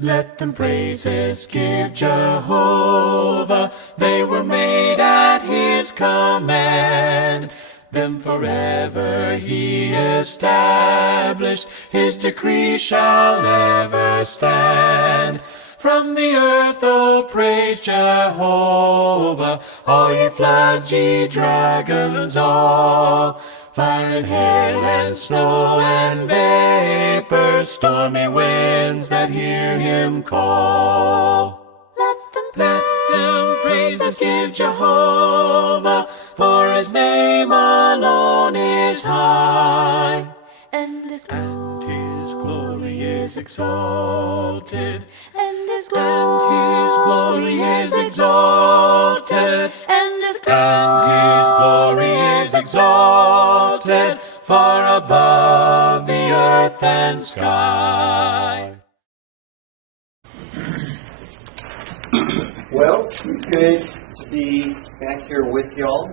Let them praises give Jehovah. They were made at his command. Them forever he established. His decree shall ever stand. From the earth, oh, praise Jehovah. All ye floods, ye dragons all. Fire and hail and snow and vapors, stormy winds that hear him call. Let them praises give Jehovah, for his name alone is high. And his glory is exalted. And his glory is exalted. And his glory is exalted, far above the earth and sky. Well, it's good to be back here with y'all.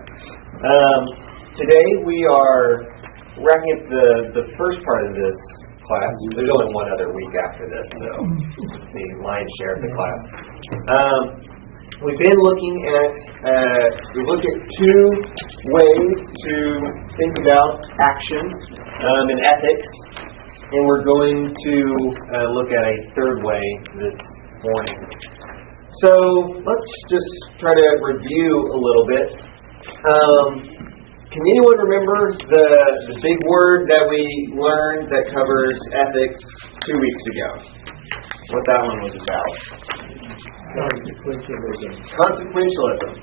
Today we are wrapping up the first part of this class. There's only one other week after this, so it's the lion's share of the class. We've been looking at, we looked at two ways to think about action and ethics, and we're going to look at a third way this morning. So let's just try to review a little bit. Can anyone remember the big word that we learned that covers ethics 2 weeks ago? What that one was about? Consequentialism.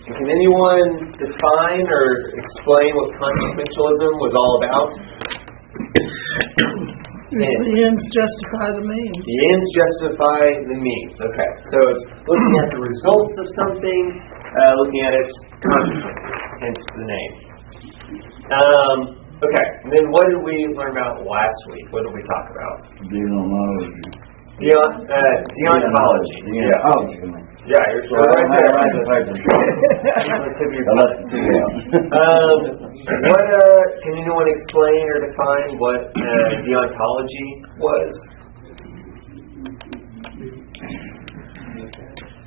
And can anyone define or explain what consequentialism was all about? The ends justify the means. The ends justify the means. Okay. So it's looking at the results of something, looking at its consequences, hence the name. Okay. And then what did we learn about last week? What did we talk about? Deontology. Deontology. Yeah, you're sure right there. Can anyone explain or define what deontology was?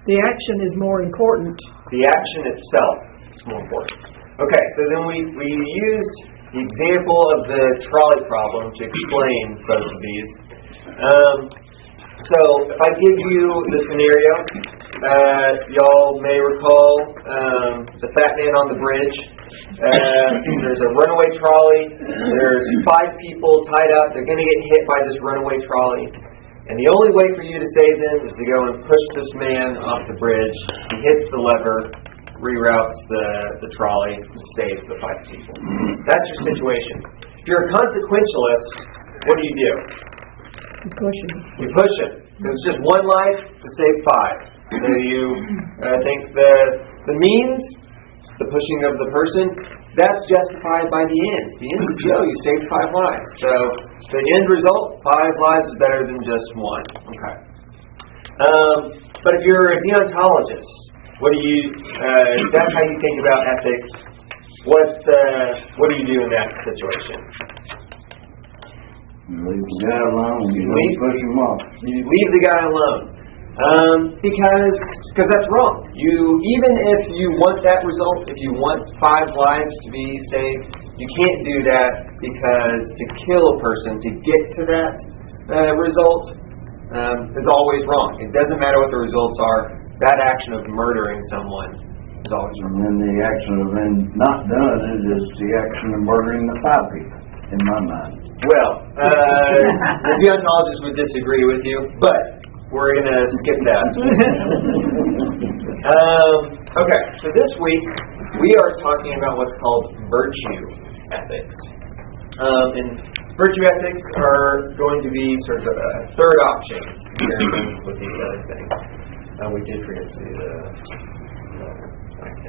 The action is more important. The action itself is more important. Okay, so then we used the example of the trolley problem to explain both of these. So if I give you the scenario, y'all may recall the fat man on the bridge. There's a runaway trolley. There's 5 people tied up. They're going to get hit by this runaway trolley. And the only way for you to save them is to go and push this man off the bridge. He hits the lever, reroutes the trolley, and saves the 5 people. That's your situation. If you're a consequentialist, what do? You push it. You push it. It's just one life to save 5. So you think the means, the pushing of the person, that's justified by the ends. The ends show you saved 5 lives. So the end result, 5 lives is better than just 1. Okay. But if you're a deontologist, what do you? That's how you think about ethics. What do you do in that situation? You leave the guy alone. You don't push him off. You leave the guy alone. Because that's wrong. Even if you want that result, if you want 5 lives to be saved, you can't do that, because to kill a person, to get to that result, is always wrong. It doesn't matter what the results are. That action of murdering someone is always wrong. And then the action of then not done is the action of murdering the 5 people, in my mind. Well, the deontologist would disagree with you, but we're going to skip that. Okay, so this week we are talking about what's called virtue ethics. And virtue ethics are going to be sort of a third option here with these other things. We did forget to do the thing.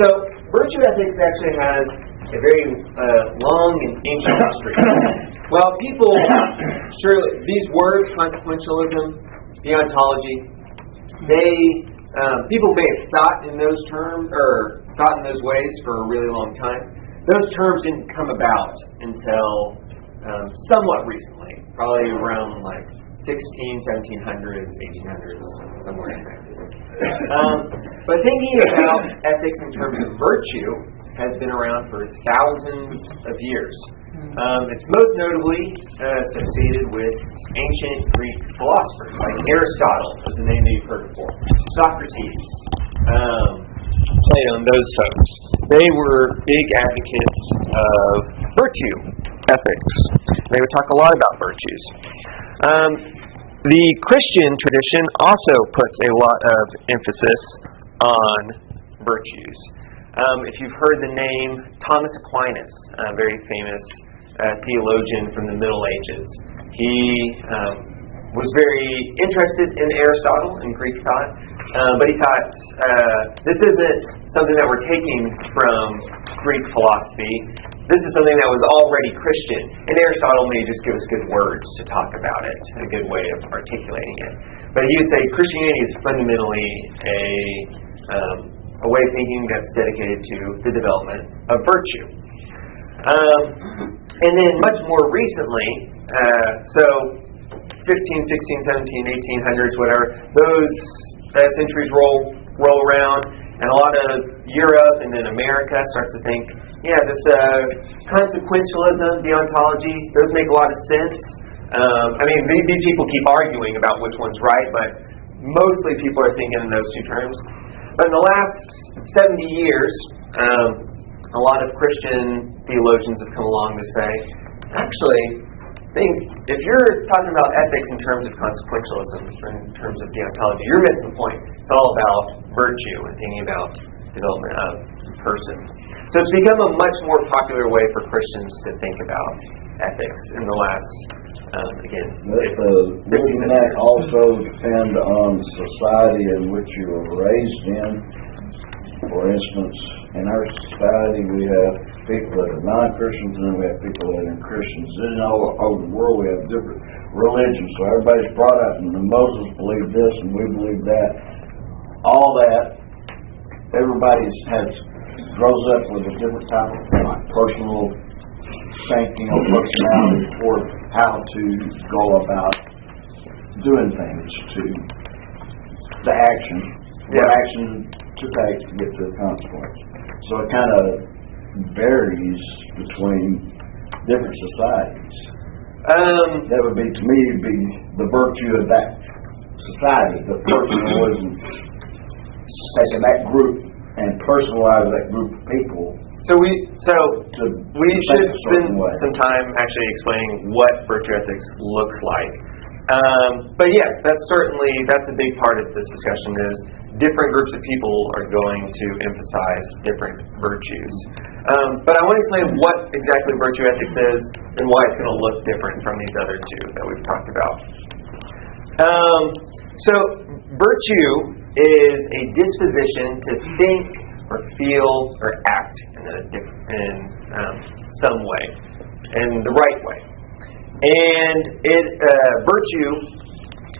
So virtue ethics actually has a very long and ancient history. Well, people, surely, these words, consequentialism, deontology, people may have thought in those terms, or thought in those ways for a really long time. Those terms didn't come about until somewhat recently, probably around like 1700s, 1800s, somewhere in there. But thinking about ethics in terms of virtue has been around for thousands of years. It's most notably associated with ancient Greek philosophers, like Aristotle, is the name that you've heard before, Socrates, Plato, and those folks. They were big advocates of virtue ethics. They would talk a lot about virtues. The Christian tradition also puts a lot of emphasis on virtues. If you've heard the name Thomas Aquinas, a very famous theologian from the Middle Ages, he was very interested in Aristotle and Greek thought, but he thought this isn't something that we're taking from Greek philosophy. This is something that was already Christian, and Aristotle may just give us good words to talk about it, a good way of articulating it. But he would say Christianity is fundamentally a way of thinking that's dedicated to the development of virtue. And then much more recently, so 15, 16, 17, 1800s, whatever, those centuries roll around, and a lot of Europe and then America starts to think, yeah, this consequentialism, deontology, those make a lot of sense. These people keep arguing about which one's right, but mostly people are thinking in those two terms. But in the last 70 years, a lot of Christian theologians have come along to say, actually, if you're talking about ethics in terms of consequentialism, or in terms of deontology, you're missing the point. It's all about virtue and thinking about development of the person. So it's become a much more popular way for Christians to think about ethics in the last, Doesn't that also depend on the society in which you were raised in? For instance, in our society we have people that are non-Christians and then we have people that are Christians. And all over the world we have different religions. So everybody's brought up and Moses believed this and we believe that. All that, everybody grows up with a different type of personal thinking or personality for how to go about doing things, to the action, what action to take to get to the consequence. So it kind of varies between different societies. That would be, to me, the virtue of that society, the personalism, taking that group and personalize that group of people. So we should spend some time actually explaining what virtue ethics looks like. But yes, that's a big part of this discussion is different groups of people are going to emphasize different virtues. But I want to explain what exactly virtue ethics is and why it's going to look different from these other two that we've talked about. So virtue is a disposition to think or feel or act in some way, in the right way. And virtue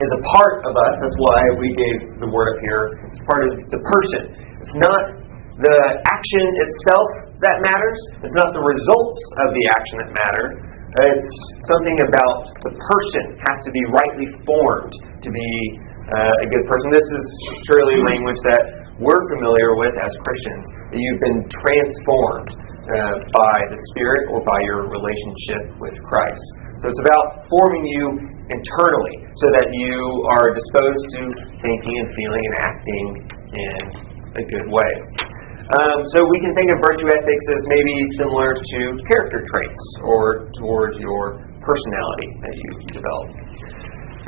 is a part of us. That's why we gave the word up here. It's part of the person. It's not the action itself that matters. It's not the results of the action that matter. It's something about the person has to be rightly formed to be a good person. This is surely language that we're familiar with as Christians, that you've been transformed by the Spirit or by your relationship with Christ. So it's about forming you internally so that you are disposed to thinking and feeling and acting in a good way. So we can think of virtue ethics as maybe similar to character traits or towards your personality that you develop.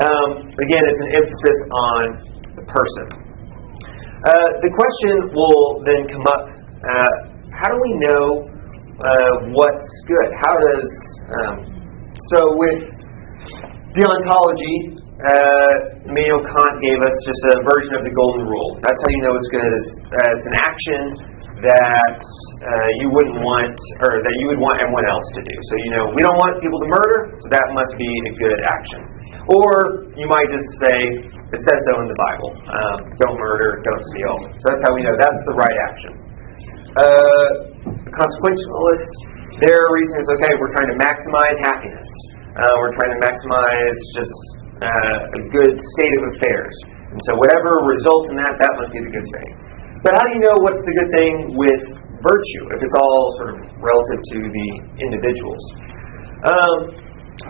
Again, it's an emphasis on the person. The question will then come up, how do we know what's good? How does... So with deontology, Immanuel Kant gave us just a version of the golden rule. That's how you know it's good. It's an action that you wouldn't want, or that you would want everyone else to do. So we don't want people to murder, so that must be a good action. Or you might just say, it says so in the Bible. Don't murder, don't steal. So that's how we know that's the right action. Consequentialists, their reason is, okay, we're trying to maximize happiness. We're trying to maximize just a good state of affairs. And so whatever results in that must be the good thing. But how do you know what's the good thing with virtue, if it's all sort of relative to the individuals?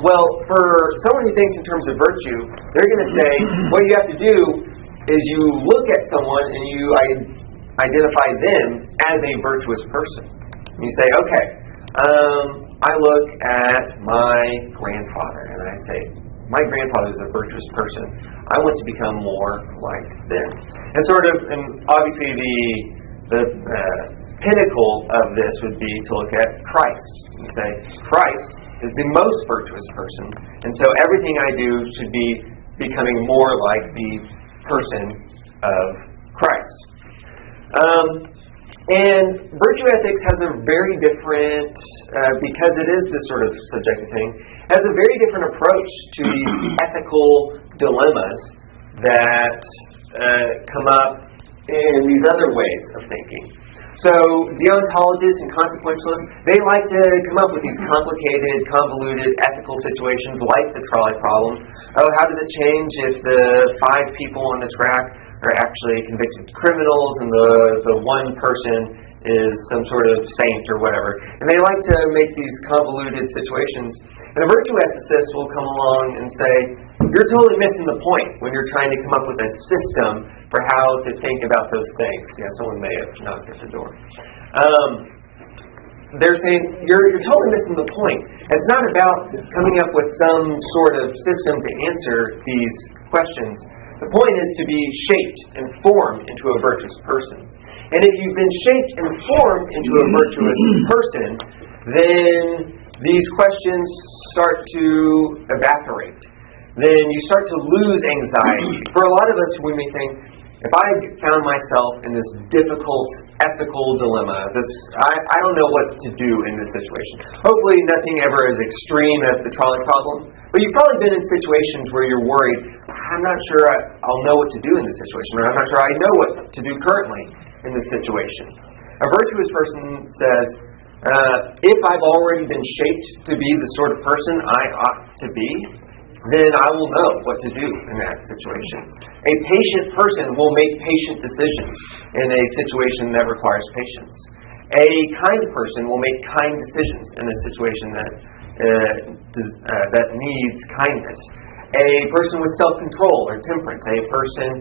Well, for someone who thinks in terms of virtue, they're going to say what you have to do is you look at someone and you identify them as a virtuous person. And you say, okay, I look at my grandfather and I say, my grandfather is a virtuous person. I want to become more like them. And obviously the pinnacle of this would be to look at Christ and say, Christ is the most virtuous person, and so everything I do should be becoming more like the person of Christ. And virtue ethics has a very different, because it is this sort of subjective thing, has a very different approach to these ethical dilemmas that come up in these other ways of thinking. So deontologists and consequentialists, they like to come up with these complicated, convoluted ethical situations like the trolley problem. Oh, how does it change if the 5 people on the track are actually convicted criminals and the one person is some sort of saint or whatever? And they like to make these convoluted situations. And a virtue ethicist will come along and say, you're totally missing the point when you're trying to come up with a system for how to think about those things. Yeah, someone may have knocked at the door. They're saying, you're totally missing the point. It's not about coming up with some sort of system to answer these questions. The point is to be shaped and formed into a virtuous person. And if you've been shaped and formed into a virtuous person, then these questions start to evaporate. Then you start to lose anxiety. For a lot of us, we may think, if I found myself in this difficult ethical dilemma, I don't know what to do in this situation. Hopefully nothing ever as extreme as the trolley problem, but you've probably been in situations where you're worried, I'm not sure I'll know what to do in this situation, or I'm not sure I know what to do currently in this situation. A virtuous person says, if I've already been shaped to be the sort of person I ought to be, then I will know what to do in that situation. A patient person will make patient decisions in a situation that requires patience. A kind person will make kind decisions in a situation that needs kindness. A person with self-control or temperance. A person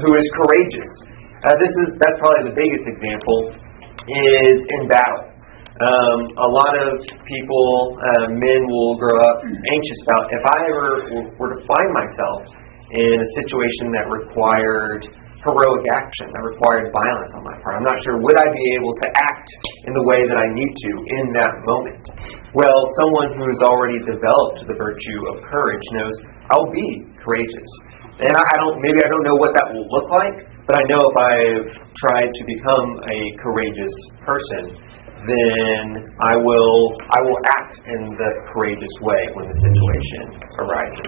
who is courageous. That's probably the biggest example, is in battle. A lot of people, men will grow up anxious about, if I ever were to find myself in a situation that required heroic action, that required violence on my part, I'm not sure, would I be able to act in the way that I need to in that moment? Well, someone who's already developed the virtue of courage knows, I'll be courageous. And maybe I don't know what that will look like, but I know if I've tried to become a courageous person, then I will act in the courageous way when the situation arises.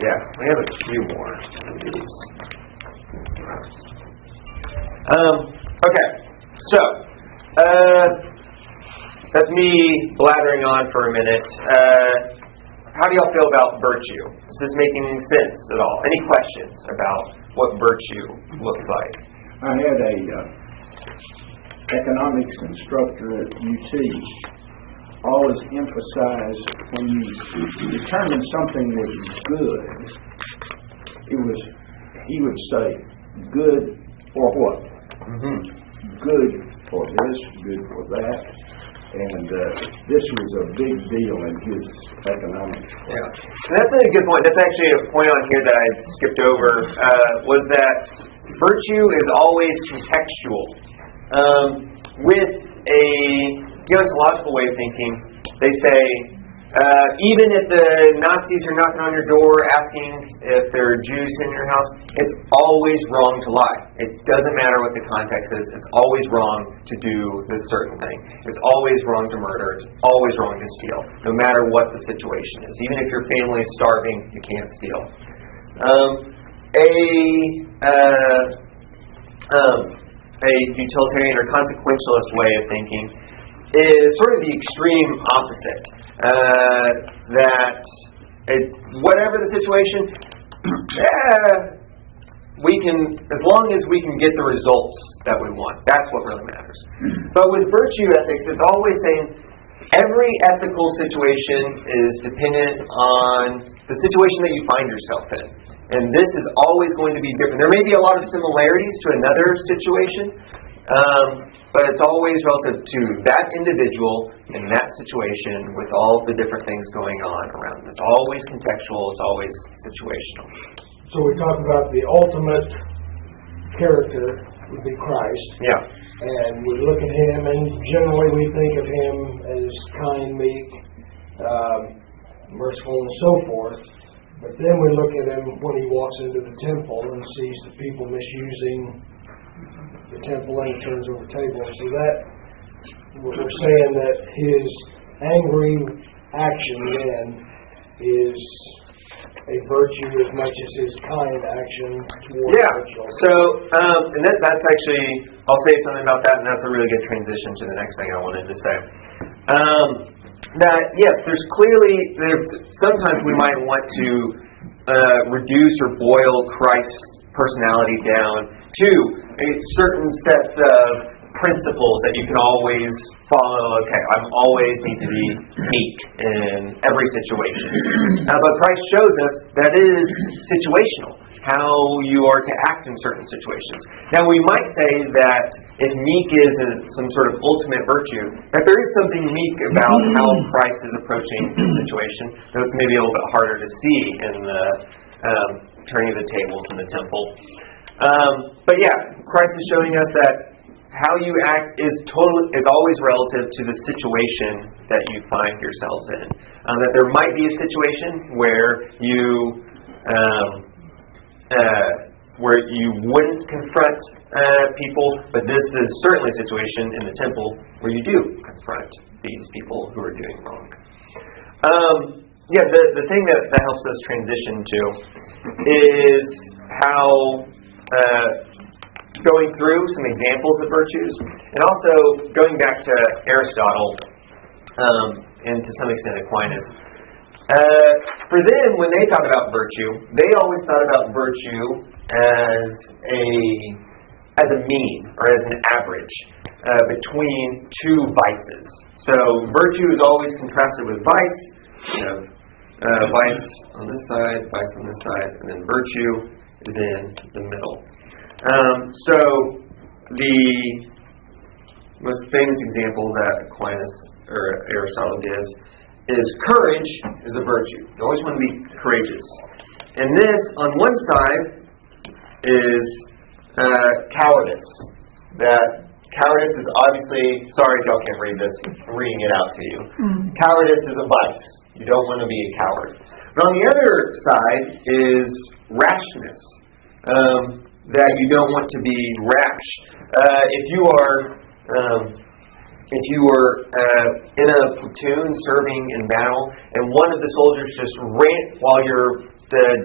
Yeah, we have a few more of these. Okay, so that's me blathering on for a minute. How do y'all feel about virtue? Is this making sense at all? Any questions about what virtue looks like? I had a economics instructor at UT always emphasized when you determine something was good, he would say, good for what? Mm-hmm. Good for this, good for that. And this was a big deal in his economics. Yeah, and that's a good point. That's actually a point on here that I skipped over, was that virtue is always contextual. With a deontological way of thinking, they say, even if the Nazis are knocking on your door asking if there are Jews in your house, it's always wrong to lie. It doesn't matter what the context is. It's always wrong to do this certain thing. It's always wrong to murder. It's always wrong to steal, no matter what the situation is. Even if your family is starving, you can't steal. A utilitarian or consequentialist way of thinking is sort of the extreme opposite. That whatever the situation, we can, as long as we can get the results that we want, that's what really matters. But with virtue ethics, it's always saying every ethical situation is dependent on the situation that you find yourself in. And this is always going to be different. There may be a lot of similarities to another situation, but it's always relative to that individual in that situation with all the different things going on around them. It's always contextual. It's always situational. So we talk about the ultimate character would be Christ. Yeah. And we look at him, and generally we think of him as kind, meek, merciful, and so forth. But then we look at him when he walks into the temple and sees the people misusing the temple and turns over tables. So that, we're saying that his angry action then is a virtue as much as his kind action towards the children. So, and that's actually, I'll say something about that, and that's a really good transition to the next thing I wanted to say. That, yes, sometimes we might want to reduce or boil Christ's personality down to a certain set of principles that you can always follow. Okay, I always need to be meek in every situation. But Christ shows us that it is situational, how you are to act in certain situations. Now, we might say that if meek is some sort of ultimate virtue, that there is something meek about how Christ is approaching the situation, though it's maybe a little bit harder to see in the turning of the tables in the temple. But yeah, Christ is showing us that how you act is always relative to the situation that you find yourselves in. That there might be a situation where you wouldn't confront people, but this is certainly a situation in the temple where you do confront these people who are doing wrong. The thing that helps us transition to is how going through some examples of virtues, and also going back to Aristotle, and to some extent Aquinas. For them, when they thought about virtue, they always thought about virtue as a mean, or as an average, between two vices. So virtue is always contrasted with vice. You know, vice on this side, vice on this side, and then virtue is in the middle. So the most famous example that Aquinas or Aristotle gives is courage is a virtue. You always want to be courageous. And this, on one side, is cowardice. That cowardice is obviously, sorry if y'all can't read this, I'm reading it out to you. Cowardice is a vice. You don't want to be a coward. But on the other side is rashness. That you don't want to be rash. If you are in a platoon serving in battle, and one of the soldiers just ran while you're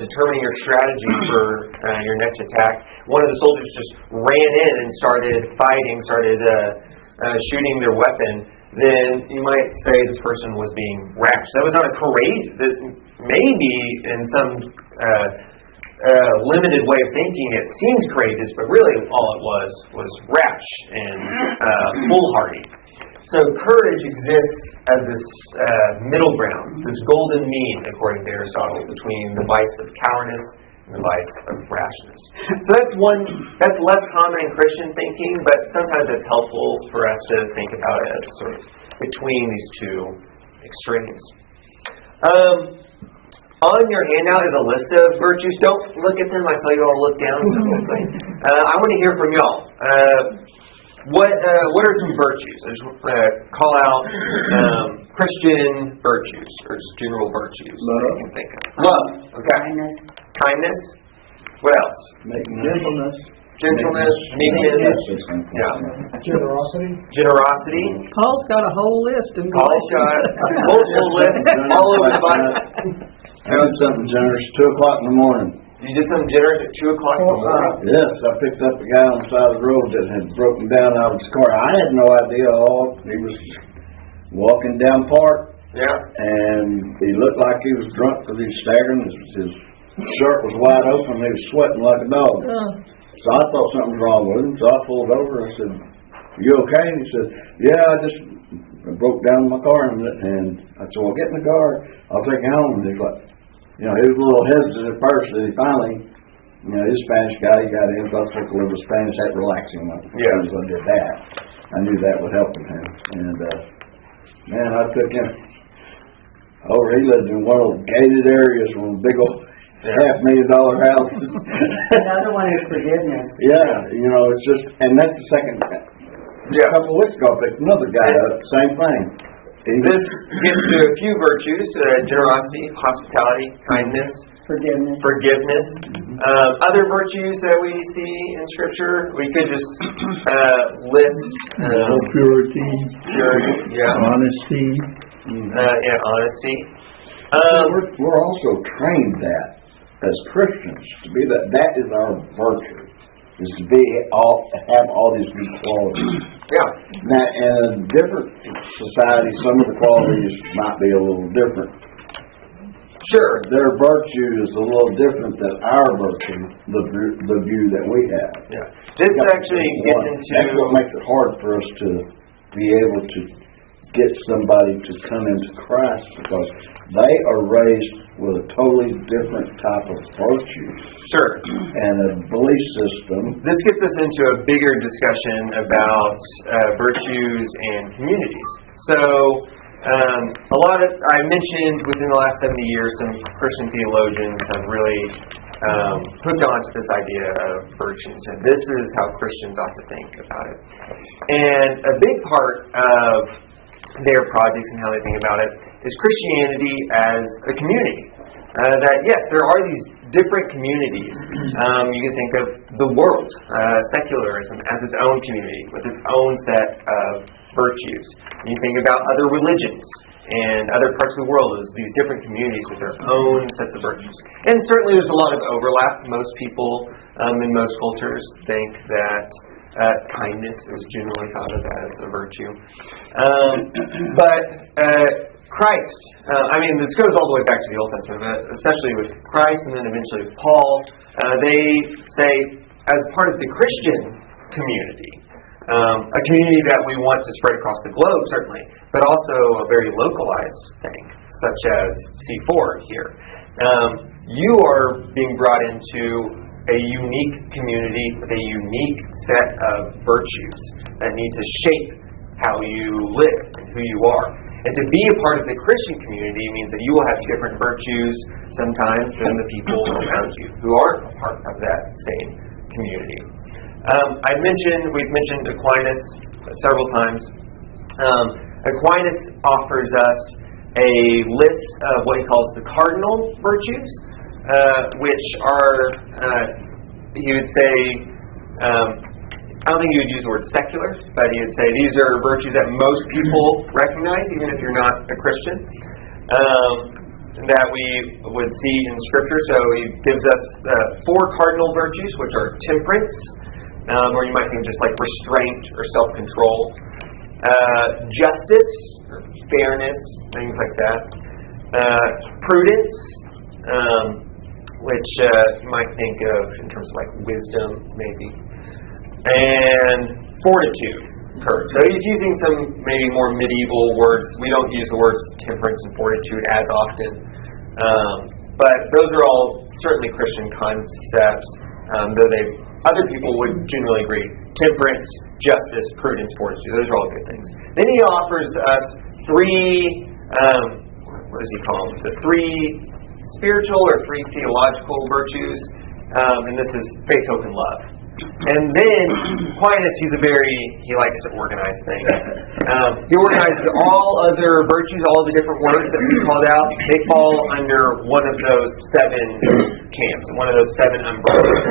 determining your strategy for your next attack, one of the soldiers just ran in and started fighting, shooting their weapon, then you might say this person was being rash. That was not a courage. That maybe in some limited way of thinking it seemed courageous, but really all it was rash and foolhardy. So courage exists as this middle ground, this golden mean, according to Aristotle, between the vice of cowardice and the vice of rashness. So that's less common in Christian thinking, but sometimes it's helpful for us to think about it as sort of between these two extremes. On your handout is a list of virtues. Don't look at them. I saw you all look down. I want to hear from y'all. What are some virtues? I just call out Christian virtues, or just general virtues that you can think of. Love. Okay. Kindness. What else? Gentleness. Gentleness. Meekness. Yeah. Generosity. Paul's got a whole list. Paul's got multiple lists all over the Bible. I did something generous, 2 o'clock in the morning. You did something generous at 2 o'clock in the morning? Yes, I picked up a guy on the side of the road that had broken down out of his car. I had no idea. He was walking down park, Yeah. And he looked like he was drunk because he was staggering. His shirt was wide open. He was sweating like a dog. So I thought something was wrong with him. So I pulled over and I said, "You okay?" And he said, "Yeah, I just broke down in my car." And I said, "Well, get in the car. I'll take you home." And he's like, he was a little hesitant at first. And he finally, he's a Spanish guy. He got in. So I spoke a little bit of Spanish. That relaxed him. Yeah. As I did that. I knew that would help him. And, man, I took him over. He lived in one of those gated areas from big old $500,000 houses. Another one is forgiveness. Yeah, it's just, and that's the second. Yeah. A couple of weeks ago, I picked another guy up, same thing. This gets to a few virtues: generosity, hospitality, kindness, Forgiveness. Other virtues that we see in Scripture, we could just list Purity, purity, honesty. honesty. We're also trained that as Christians to be that. That is our virtue, is to have all these good qualities. Yeah. Now, in a different society, some of the qualities might be a little different. Sure. Their virtue is a little different than our virtue, the view that we have. Yeah. This actually gets into. That's what makes it hard for us to be able to get somebody to come into Christ, because they are raised with a totally different type of virtue Sure. and a belief system. This gets us into a bigger discussion about virtues and communities. So, I mentioned within the last 70 years, some Christian theologians have really hooked on to this idea of virtues, and this is how Christians ought to think about it. And a big part of their projects and how they think about it is Christianity as a community. That yes, there are these different communities. You can think of the world, secularism, as its own community with its own set of virtues. You think about other religions and other parts of the world as these different communities with their own sets of virtues. And certainly there's a lot of overlap. Most people in most cultures think that kindness is generally thought of as a virtue. But Christ, this goes all the way back to the Old Testament, but especially with Christ and then eventually with Paul, they say as part of the Christian community, a community that we want to spread across the globe, certainly, but also a very localized thing, such as C4 here. You are being brought into a unique community with a unique set of virtues that need to shape how you live and who you are. And to be a part of the Christian community means that you will have different virtues sometimes than the people around you who aren't a part of that same community. We've mentioned Aquinas several times. Aquinas offers us a list of what he calls the cardinal virtues, which are, he would say, I don't think he would use the word secular, but he would say these are virtues that most people recognize, even if you're not a Christian, that we would see in Scripture. So he gives us 4 cardinal virtues, which are temperance, or you might think just like restraint or self-control, justice, or fairness, things like that, prudence, which you might think of in terms of like wisdom, maybe, and fortitude, courage. So he's using some maybe more medieval words. We don't use the words temperance and fortitude as often, but those are all certainly Christian concepts, though other people would generally agree. Temperance, justice, prudence, fortitude, those are all good things. Then he offers us 3, what does he call them? The 3 spiritual or 3 theological virtues, and this is faith, hope, and love. And then Aquinas, he likes to organize things. He organizes all other virtues, all the different words that we called out. They fall under one of those 7 camps, one of those 7 umbrellas.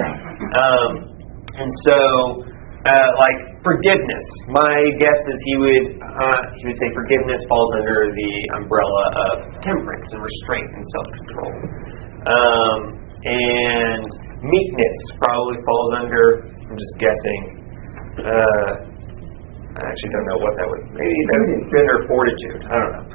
And so, like forgiveness, my guess is he would say forgiveness falls under the umbrella of temperance and restraint and self-control. And meekness probably falls under, I'm just guessing, I actually don't know what that would, maybe that would be under fortitude, I don't know.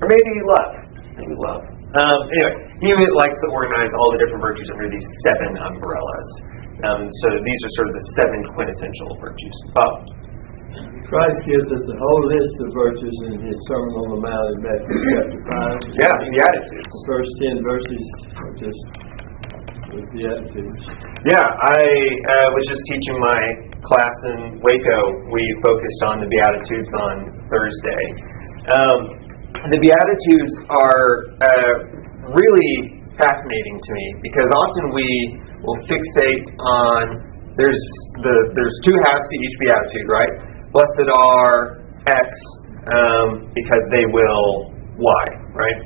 Or maybe love. Maybe love. Anyway, he likes to organize all the different virtues under these 7 umbrellas. So these are sort of the 7 quintessential virtues. Bob? Christ gives us a whole list of virtues in his Sermon on the Mount in Matthew chapter 5. Yeah, the Beatitudes. The first 10 verses are just with Beatitudes. Yeah, I was just teaching my class in Waco. We focused on the Beatitudes on Thursday. The Beatitudes are really fascinating to me because often we will fixate on there's 2 halves to each Beatitude, right? Blessed are X because they will Y, right?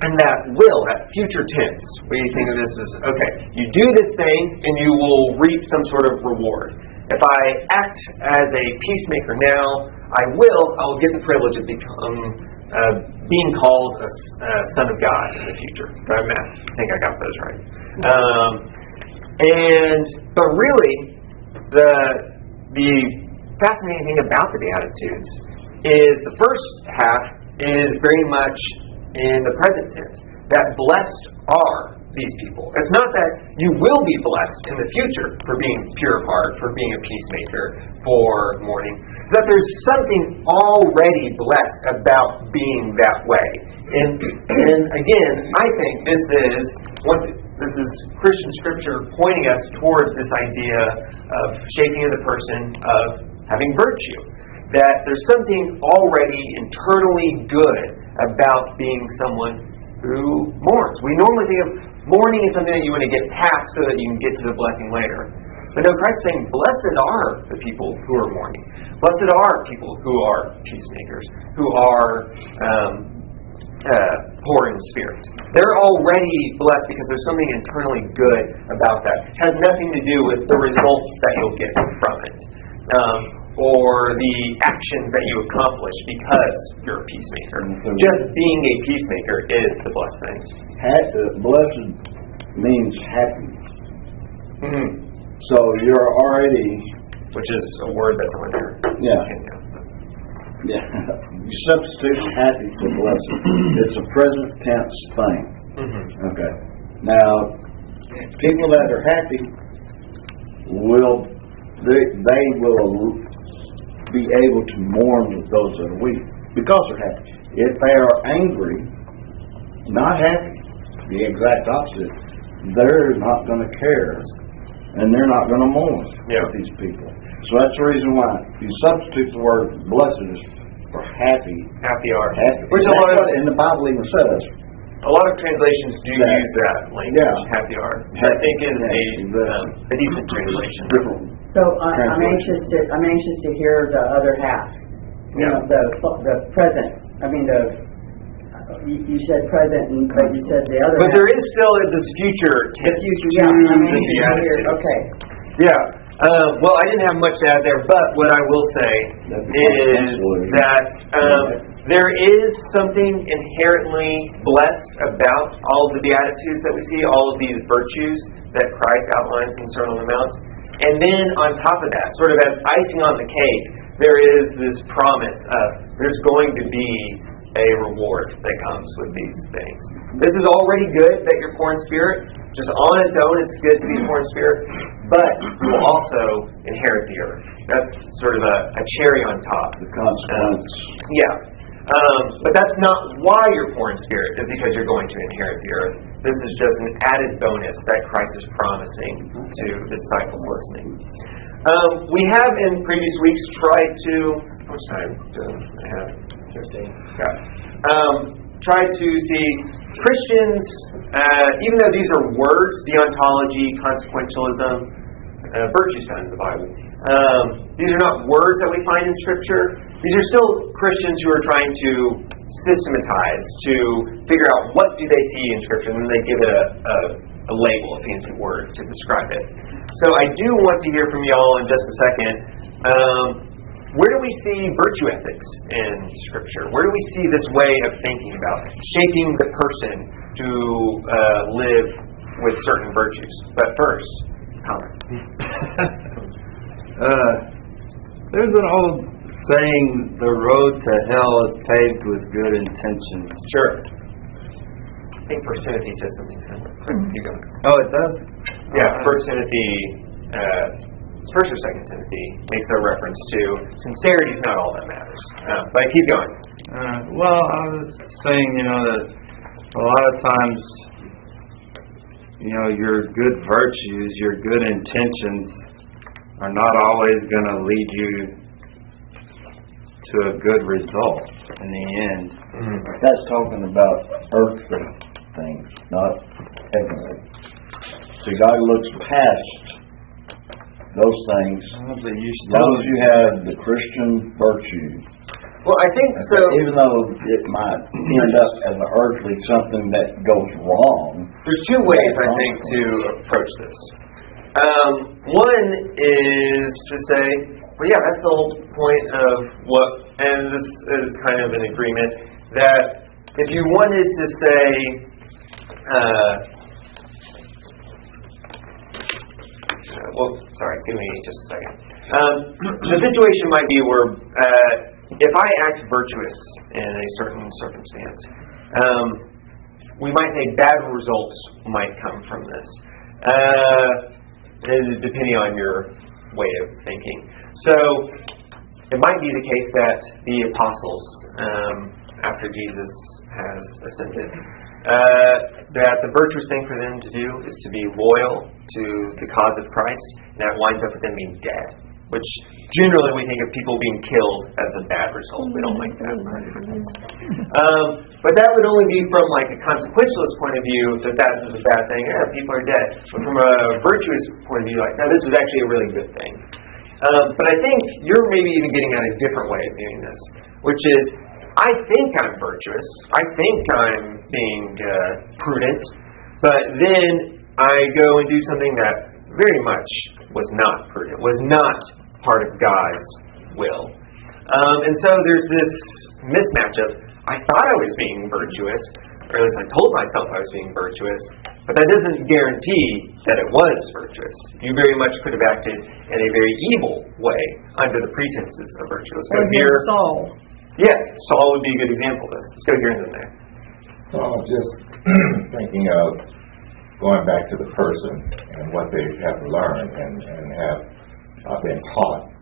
And that will, that future tense, we think of this as, okay, you do this thing and you will reap some sort of reward. If I act as a peacemaker now, I'll get the privilege of being called a son of God in the future. I think I got those right. But really, the fascinating thing about the Beatitudes is the first half is very much in the present tense, that blessed are these people. It's not that you will be blessed in the future for being pure of heart, for being a peacemaker, for mourning. It's that there's something already blessed about being that way. And again, I think this is Christian scripture pointing us towards this idea of shaping of the person, of having virtue. That there's something already internally good about being someone who mourns. We normally think of mourning as something that you want to get past so that you can get to the blessing later. But no, Christ is saying, blessed are the people who are mourning. Blessed are people who are peacemakers, who are poor in spirit. They're already blessed because there's something internally good about that. It has nothing to do with the results that you'll get from it. Or the actions that you accomplish because you're a peacemaker. Just being a peacemaker is the blessed thing. Blessed means happy. Mm-hmm. So you're already... Which is a word that's on there. Yeah. You substitute happy for blessed. It's a present tense thing. Mm-hmm. Okay. Now, people that are happy will be able to mourn with those that are weak because they're happy. If they are angry, not happy, the exact opposite, they're not going to care and they're not going to mourn with these people. So that's the reason why you substitute the word blessed for happy. Happy are. Which a lot of in the Bible even says. A lot of translations do use that language. Yeah. Happy are. I think is a decent translation. So I'm anxious to hear the other half. You know, the present. I mean you said present, but you said the other. But half. there is still this future tense. I'm anxious to hear. Okay. Yeah. Well, I didn't have much to add there, but what I will say is that there is something inherently blessed about all of the Beatitudes that we see, all of these virtues that Christ outlines in the Sermon on the Mount. And then on top of that, sort of as icing on the cake, there is this promise of there's going to be a reward that comes with these things. This is already good that you're poor in spirit. Just on its own, it's good to be poor in spirit. But you will also inherit the earth. That's sort of a cherry on top. The consequence. But that's not why you're poor in spirit, is because you're going to inherit the earth. This is just an added bonus that Christ is promising to the disciples listening. We have in previous weeks tried to... How much time do I have? 15. Okay. Tried to see Christians, even though these are words, deontology, consequentialism, virtues found in the Bible. These are not words that we find in Scripture. These are still Christians who are trying to systematize, to figure out what do they see in Scripture, and then they give it a label, a fancy word, to describe it. So I do want to hear from y'all in just a second. Where do we see virtue ethics in Scripture? Where do we see this way of thinking about shaping the person to live with certain virtues? But first, comment. There's an old saying the road to hell is paved with good intentions. Sure. I think 1 Timothy says something similar. Keep going. Oh, it does? Yeah, 1 Timothy, 1 or 2 Timothy makes a reference to sincerity is not all that matters. But keep going. Well, I was saying, that a lot of times, your good virtues, your good intentions are not always going to lead you to a good result in the end. That's talking about earthly things, not heavenly. See, God looks past those things. But you As long as you have the Christian virtue, Well, I think so. even though it might end up as an earthly something that goes wrong, There's 2 ways, I think, to approach this. One is to say, well, yeah, that's the whole point of what, and this is kind of an agreement, that if you wanted to say, give me just a second. The situation might be where if I act virtuous in a certain circumstance, we might say bad results might come from this, depending on your way of thinking. So it might be the case that the apostles, after Jesus has ascended, that the virtuous thing for them to do is to be loyal to the cause of Christ, and that winds up with them being dead, which generally we think of people being killed as a bad result. We don't like that. But that would only be from like a consequentialist point of view, that is a bad thing. Yeah, people are dead. But from a virtuous point of view, like, no, this is actually a really good thing. But I think you're maybe even getting at a different way of viewing this, which is, I think I'm virtuous. I think I'm being prudent. But then I go and do something that very much was not prudent, was not part of God's will. And so there's this mismatch of, I thought I was being virtuous, or at least I told myself I was being virtuous, but that doesn't guarantee that it was virtuous. You very much could have acted in a very evil way under the pretenses of virtue. Let's go here. Saul. Yes, Saul would be a good example of this. Let's go here and then there. So I was just thinking of going back to the person and what they have learned and have been taught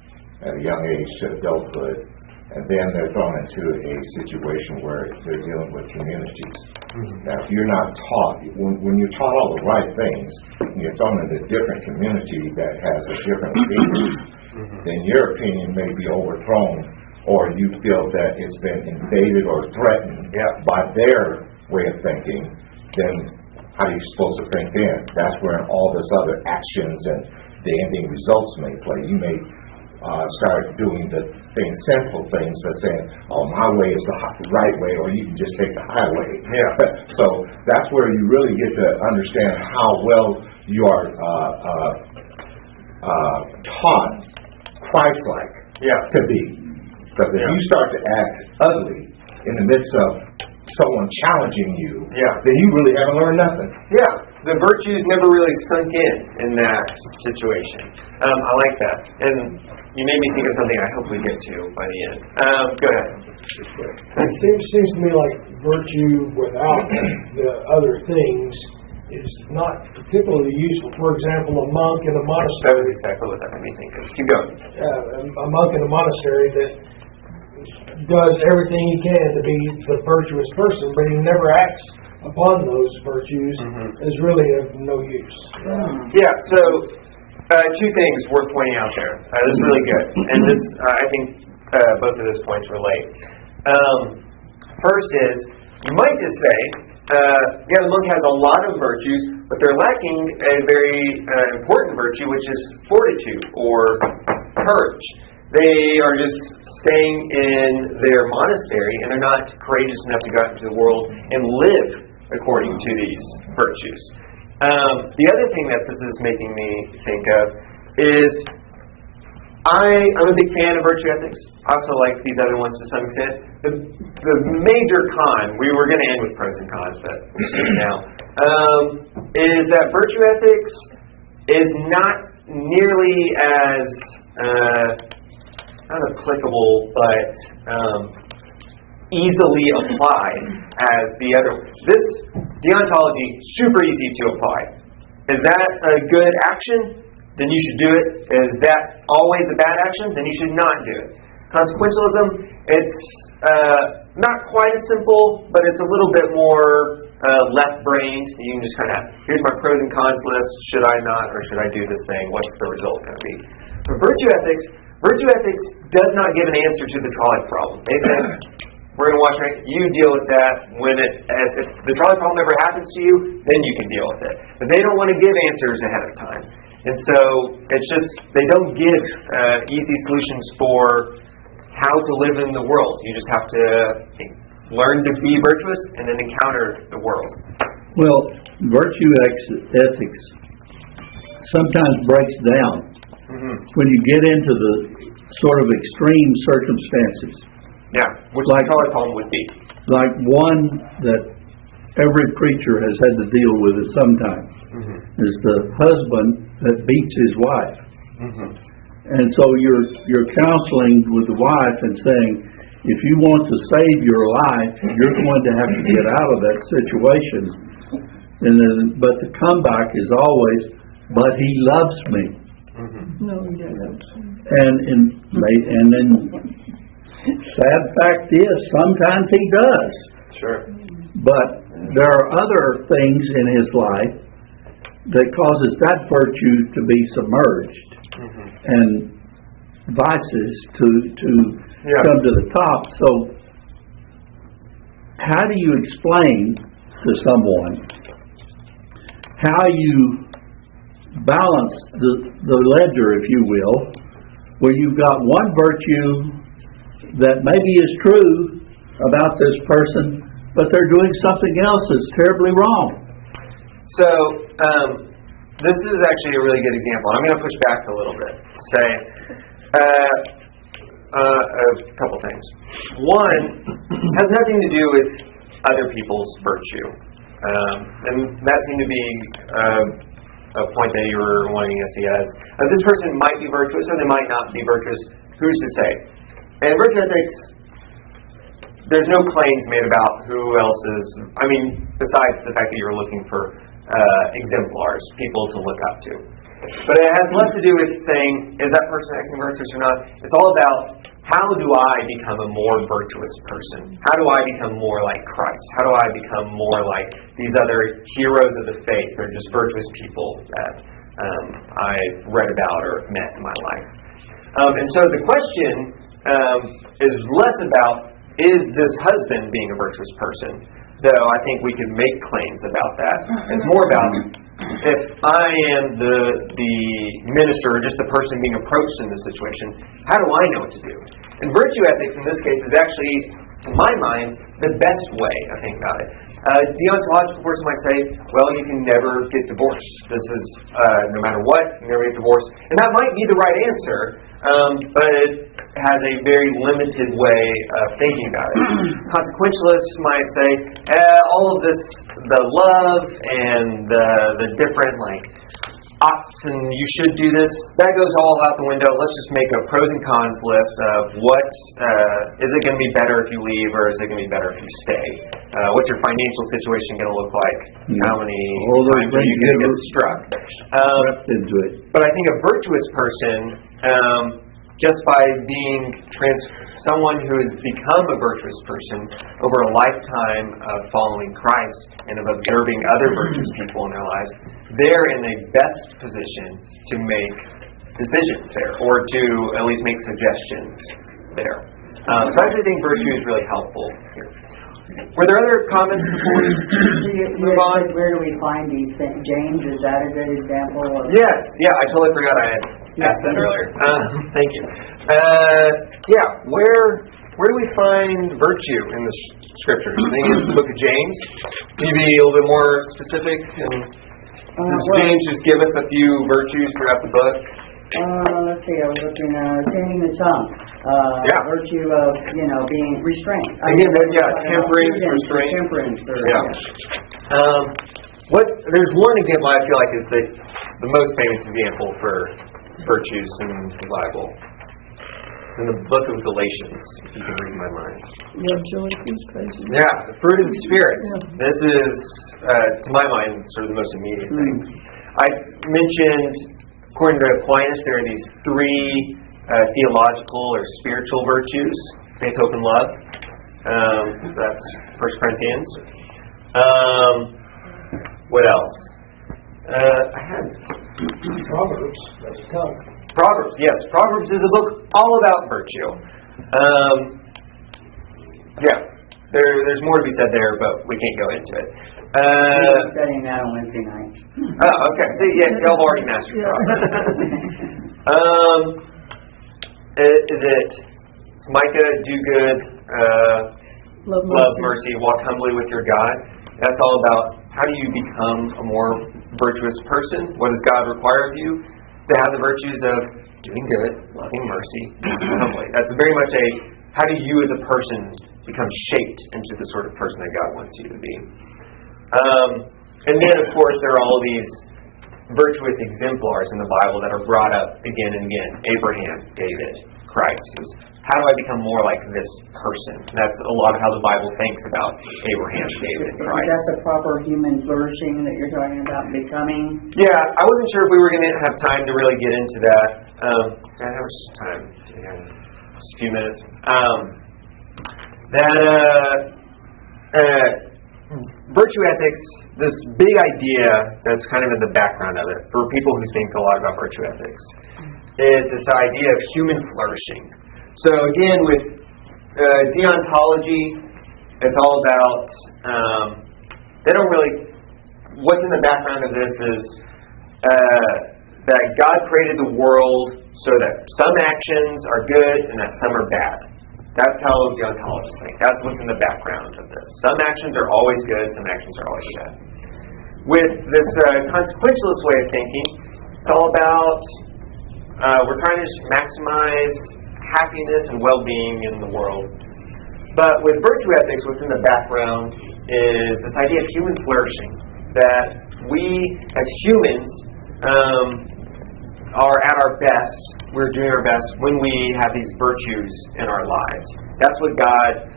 at a young age to adulthood, and then they're thrown into a situation where they're dealing with communities. Now, if you're not taught, when you're taught all the right things, and you're thrown into a different community that has a different opinion, then your opinion may be overthrown, or you feel that it's been invaded or threatened by their way of thinking. Then how are you supposed to think then? That's where all this other actions and the ending results may play. You may start doing the things, sinful things, that saying, "Oh, my way is the right way," or you can just take the highway. So that's where you really get to understand how well you are taught Christ-like to be. Because if you start to act ugly in the midst of someone challenging you, then you really haven't learned nothing. Yeah, the virtues never really sunk in that situation. I like that. And you made me think of something I hope we get to by the end. Go ahead. It seems to me like virtue without the other things is not particularly useful. For example, a monk in a That monastery. was exactly what that made me think of. Keep going. A monk in a monastery that does everything he can to be the virtuous person, but he never acts upon those virtues, is really of no use. Yeah, so two things worth pointing out there. This is really good. And this, I think both of those points relate. First is, you might just say, the monk has a lot of virtues, but they're lacking a very important virtue, which is fortitude or courage. They are just staying in their monastery, and they're not courageous enough to go out into the world and live according to these virtues. The other thing that this is making me think of is I'm a big fan of virtue ethics. I also like these other ones to some extent. The major con, we were going to end with pros and cons, but we're seeing now, is that virtue ethics is not nearly as not applicable, but easily applied as the other. This deontology, super easy to apply. Is that a good action? Then you should do it. Is that always a bad action? Then you should not do it. Consequentialism, it's not quite as simple, but it's a little bit more left-brained. You can just kind of, here's my pros and cons list. Should I not, or should I do this thing? What's the result going to be? For virtue ethics does not give an answer to the trolley problem. They say, we're going to watch it. You deal with that. If the trolley problem ever happens to you, then you can deal with it. But they don't want to give answers ahead of time. And so it's just, they don't give easy solutions for how to live in the world. You just have to learn to be virtuous and then encounter the world. Well, virtue ethics sometimes breaks down when you get into the sort of extreme circumstances. Yeah, which Like- the trolley problem would be. Like one that every preacher has had to deal with at some time is the husband that beats his wife. And so you're counseling with the wife and saying, if you want to save your life, you're going to have to get out of that situation. And then, but the comeback is always, but he loves me. No, he doesn't. And then sad fact is, sometimes he does. Sure. But there are other things in his life that causes that virtue to be submerged and vices to come to the top. So how do you explain to someone how you balance the ledger, if you will, where you've got one virtue that maybe is true about this person, but they're doing something else that's terribly wrong? So, this is actually a really good example. I'm going to push back a little bit. Say, a couple things. One has nothing to do with other people's virtue. And that seemed to be a point that you were wanting to see as. This person might be virtuous or they might not be virtuous. Who's to say? And virtue ethics, there's no claims made about who else is, besides the fact that you're looking for exemplars, people to look up to. But it has less to do with saying, is that person acting virtuous or not? It's all about, how do I become a more virtuous person? How do I become more like Christ? How do I become more like these other heroes of the faith, or just virtuous people that I've read about or met in my life? And so the question is less about, is this husband being a virtuous person? Though I think we could make claims about that. It's more about, if I am the minister, or just the person being approached in this situation, how do I know what to do? And virtue ethics in this case is actually, to my mind, the best way of thinking about it. A deontological person might say, well, you can never get divorced. This is, no matter what, you never get divorced. And that might be the right answer, but it has a very limited way of thinking about it. Consequentialists might say, all of this, the love and the different, oughts and you should do this, that goes all out the window. Let's just make a pros and cons list of what, is it going to be better if you leave, or is it going to be better if you stay? What's your financial situation going to look like? How many times are you going to get struck? Into it. But I think a virtuous person, just by being someone who has become a virtuous person over a lifetime of following Christ and of observing other virtuous people in their lives, they're in a best position to make decisions there, or to at least make suggestions there. So I actually think virtue is really helpful here. Were there other comments before we move on? Where do we find these things? James, is that a good example of? Yes, I totally forgot I had asked that earlier. Thank you. Where do we find virtue in the Scriptures? I think it's the book of James. Can you be a little bit more specific? Does James just give us a few virtues throughout the book? Let's see, I was looking at taming the tongue. Virtue of, being restrained. Temperance, restraint. Temperance. There's one example I feel like is the most famous example for virtues in the Bible. It's in the book of Galatians, if you can read my mind. You have joy, peace, patience. Yeah, the fruit of the Spirit. This is, to my mind, sort of the most immediate thing. I mentioned, according to Aquinas, there are these three theological or spiritual virtues: faith, hope, and love. That's 1 Corinthians. What else? I had Proverbs, that's a tongue. Proverbs. Yes, Proverbs is a book all about virtue. Yeah, there's more to be said there, but we can't go into it. We're studying that on Wednesday night. Oh, okay. See, yeah, y'all have already mastered Proverbs. Is it Micah, do good, love mercy, walk humbly with your God? That's all about how do you become a more virtuous person? What does God require of you? To have the virtues of doing good, loving mercy, walking humbly. That's very much how do you as a person become shaped into the sort of person that God wants you to be? And then, of course, there are all these virtuous exemplars in the Bible that are brought up again and again. Abraham, David, Christ. How do I become more like this person? That's a lot of how the Bible thinks about Abraham, David, and Christ. Is that the proper human flourishing that you're talking about, becoming? Yeah, I wasn't sure if we were going to have time to really get into that. How much time? Yeah, just a few minutes. Virtue ethics, this big idea that's kind of in the background of it, for people who think a lot about virtue ethics, is this idea of human flourishing. So again, with deontology, it's all about, they don't really, what's in the background of this is that God created the world so that some actions are good and that some are bad. That's how deontologists think. That's what's in the background of this. Some actions are always good, some actions are always bad. With this consequentialist way of thinking, it's all about we're trying to maximize happiness and well-being in the world. But with virtue ethics, what's in the background is this idea of human flourishing, that we as humans are at our best, we're doing our best when we have these virtues in our lives. That's what God,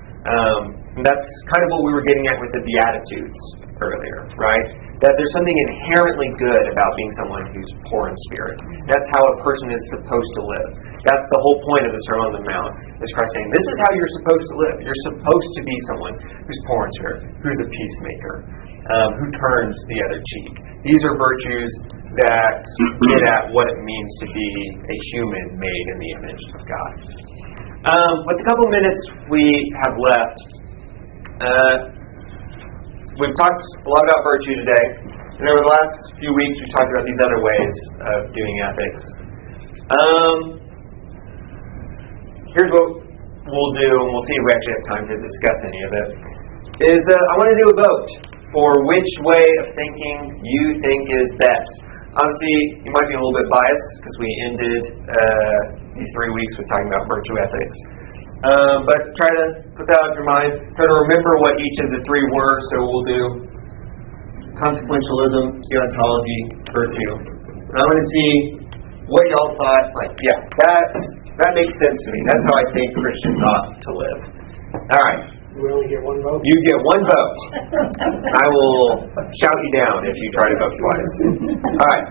that's kind of what we were getting at with the Beatitudes earlier, right? That there's something inherently good about being someone who's poor in spirit. That's how a person is supposed to live. That's the whole point of the Sermon on the Mount, is Christ saying, this is how you're supposed to live. You're supposed to be someone who's poor in spirit, who's a peacemaker, who turns the other cheek. These are virtues that get at what it means to be a human made in the image of God. With the couple minutes we have left, we've talked a lot about virtue today, and over the last few weeks we've talked about these other ways of doing ethics. Here's what we'll do, and we'll see if we actually have time to discuss any of it, is I want to do a vote for which way of thinking you think is best. Obviously, you might be a little bit biased because we ended these 3 weeks with talking about virtue ethics. But try to put that out of your mind. Try to remember what each of the three were. So we'll do consequentialism, deontology, virtue. And I want to see what y'all thought. Like, yeah, that makes sense to me. That's how I think Christians ought to live. All right. We only get one vote? You get one vote. I will shout you down if you try to vote twice. All right.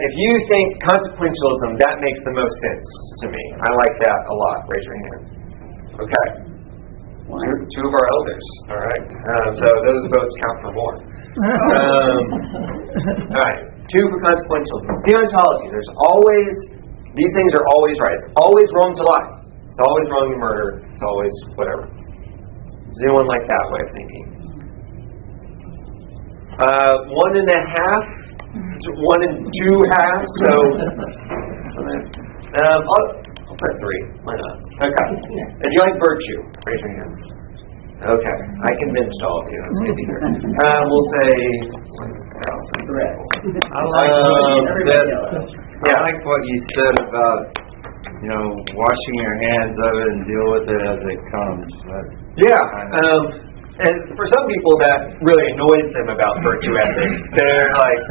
If you think consequentialism, that makes the most sense to me. I like that a lot. Raise your hand. Okay. Two of our elders. All right. So those votes count for more. All right. 2 for consequentialism. Deontology. These things are always right. It's always wrong to lie. It's always wrong to murder. It's always whatever. Does anyone like that way of thinking? 1.5. 1 and 2 halves, so I'll put 3. Why not? Okay. If you like virtue, raise your hand. Okay. I convinced all of you. That's good to hear. We'll say 1,000. I like what you said about, washing your hands of it and deal with it as it comes. And for some people, that really annoys them about virtue ethics. They're like,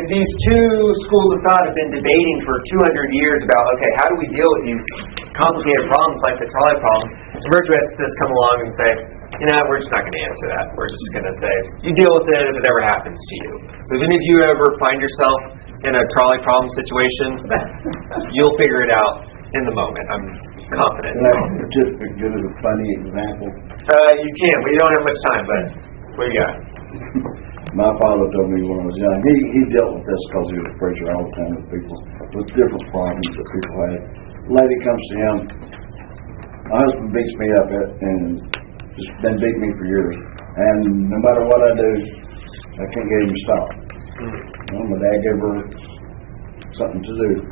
if these two schools of thought have been debating for 200 years about, okay, how do we deal with these complicated problems like the trolley problems, and virtue ethicists come along and say, you know, we're just not going to answer that. We're just going to say, you deal with it if it ever happens to you. So if any of you ever find yourself in a trolley problem situation, you'll figure it out in the moment. I'm confident. Can I just give it a funny example? You can. We don't have much time, but what do you got? My father told me when I was young, he dealt with this because he was a preacher all the time with people, with different problems that people had. A lady comes to him, my husband beats me up and just been beating me for years. And no matter what I do, I can't get him to stop. Well, my dad gave her something to do.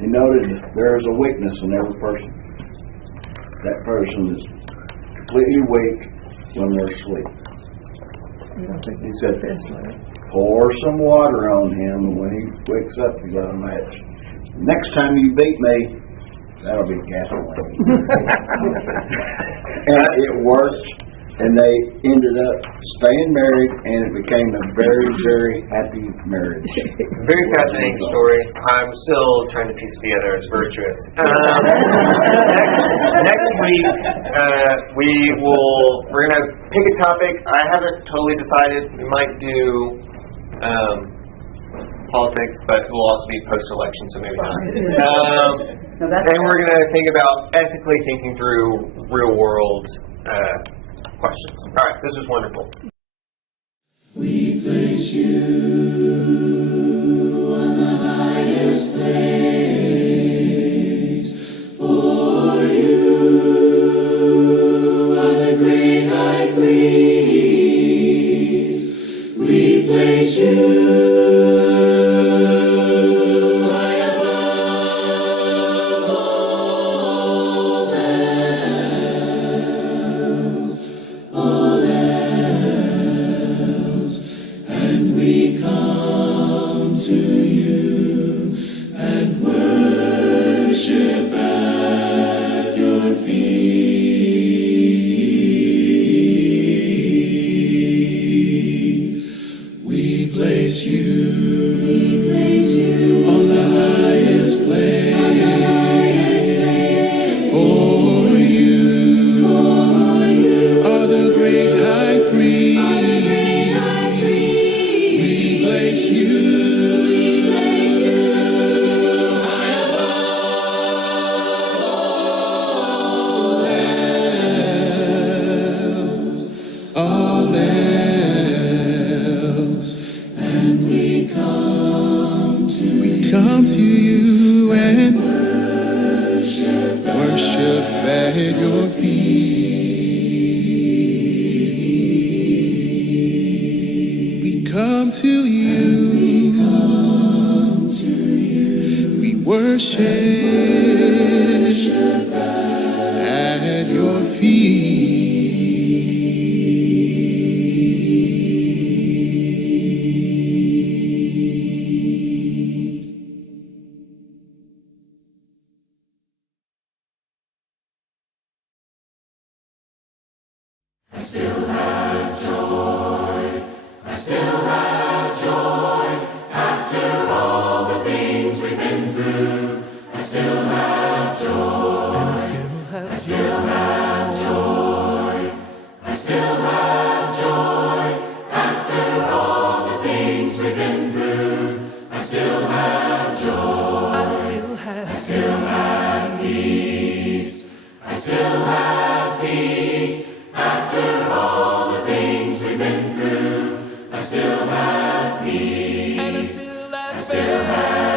He noted there is a weakness in every person. That person is completely weak when they're asleep. He said, pour some water on him, and when he wakes up, you got a match. Next time you beat me, that'll be gasoline. And it worked, and they ended up staying married, and it became a very, very happy marriage. Very fascinating story. I'm still trying to piece together as virtuous. Next week, we're going to pick a topic. I haven't totally decided. We might do politics, but it will also be post-election, so maybe not. And we're going to think about ethically thinking through real-world questions. All right, this is wonderful. We place you on the highest place, for you are the great high priest. We place you high above all else, and we come to you and worship at your feet. We place you on the highest place, for you are the great high priest. We place you high above all else, and we come to you and worship at your feet. We come to you, we worship at your feet. And I still have faith.